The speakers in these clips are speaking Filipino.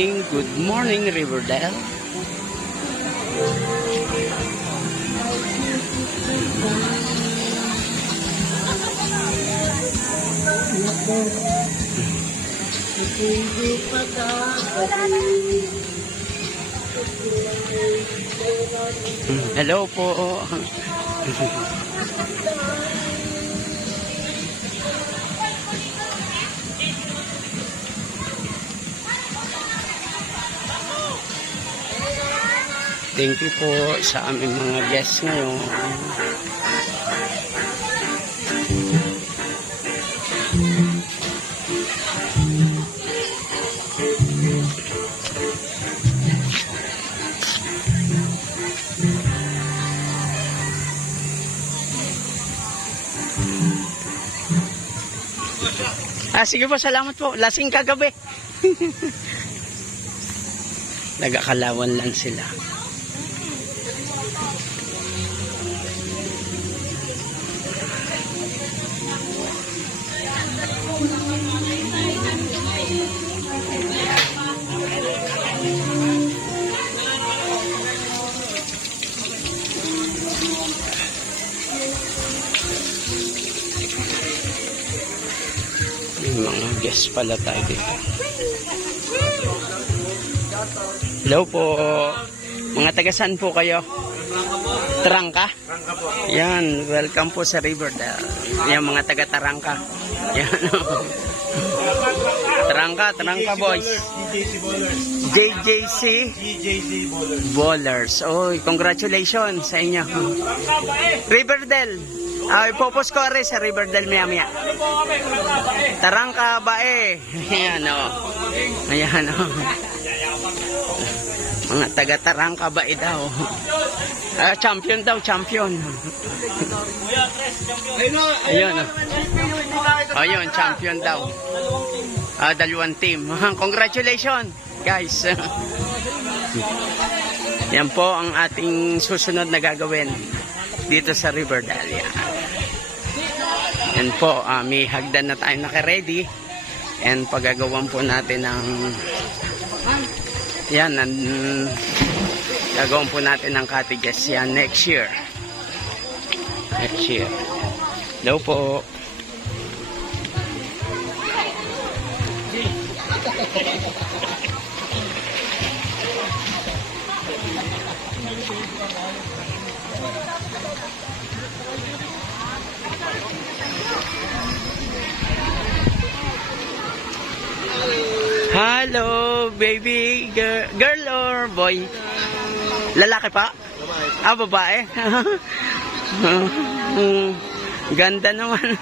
Good morning, Riverdale. Hello po. Thank you po sa aming mga guests ngayon. Sige po, salamat po. Lasing kagabi. Nagakalawan lang sila. Mga guests pala tayo dito. Hello po. Mga taga-saan po kayo? Tarangka? Tarangka po. Yan, welcome po sa Riverdale. Yan, mga taga-Tarangka. Yan. Tarangka boys. JJC Bowlers. Oh, congratulations sa inyo. Riverdale. Ipopos ko rin sa Riverdale maya. Tarangka bae. Ayan o. Ayan o. Mga taga-Tarangka bae daw. Champion daw, champion. Ayun o. Ayun, champion daw. Dalawang team. Congratulations, guys. Yan po ang ating susunod na gagawin dito sa Riverdale. Yan po, may hagdan na tayo naka-ready and pagagawan po natin ng yan, gagawin po natin ng cottages yan next year. Hello po. Hello, baby girl or boy? Lalaki pa? Babae. Ganda naman.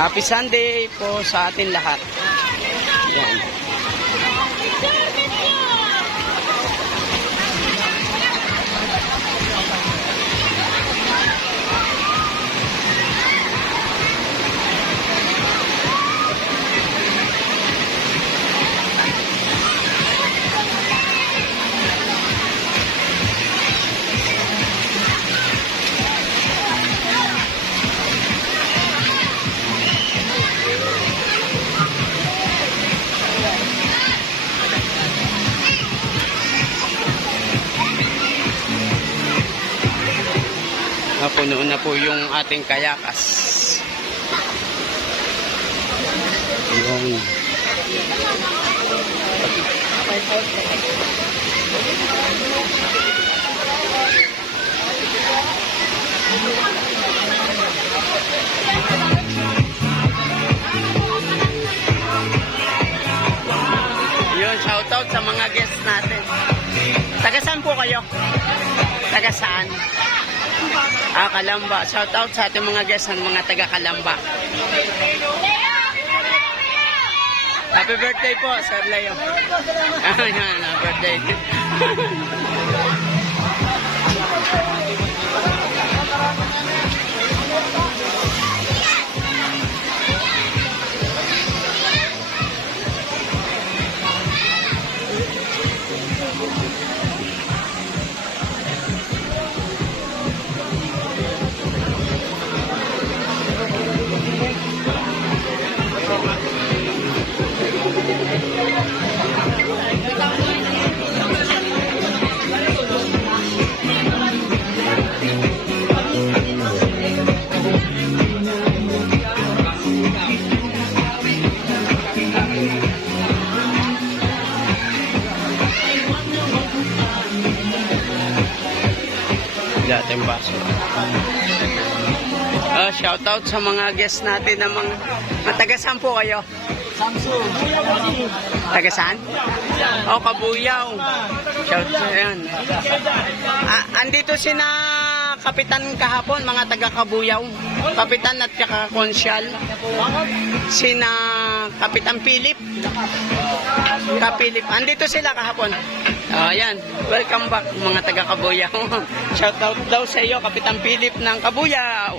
Happy Sunday po sa atin lahat. Yan. Napuno na po yung ating kayakas. Yun. Yun, shoutout sa mga guests natin. Taga saan po kayo? Taga saan? Kalamba. Shout out sa ating mga guests ng mga taga Kalamba. Happy birthday po, Sir Leo. Ayan, birthday. natin baso. Shoutout sa mga guests natin na mga taga-saan po kayo? Samsung. Taga-saan? Oh, Kabuyaw. Shoutout yan. Andito si na Kapitan kahapon, mga taga-Kabuyaw. Kapitan at saka Konsyal. Sina Kapitan Philip. Kapilip. Andito sila kahapon. Ayan. Welcome back mga taga-Kabuyaw. Shoutout daw sa iyo, Kapitan Philip ng Kabuyaw.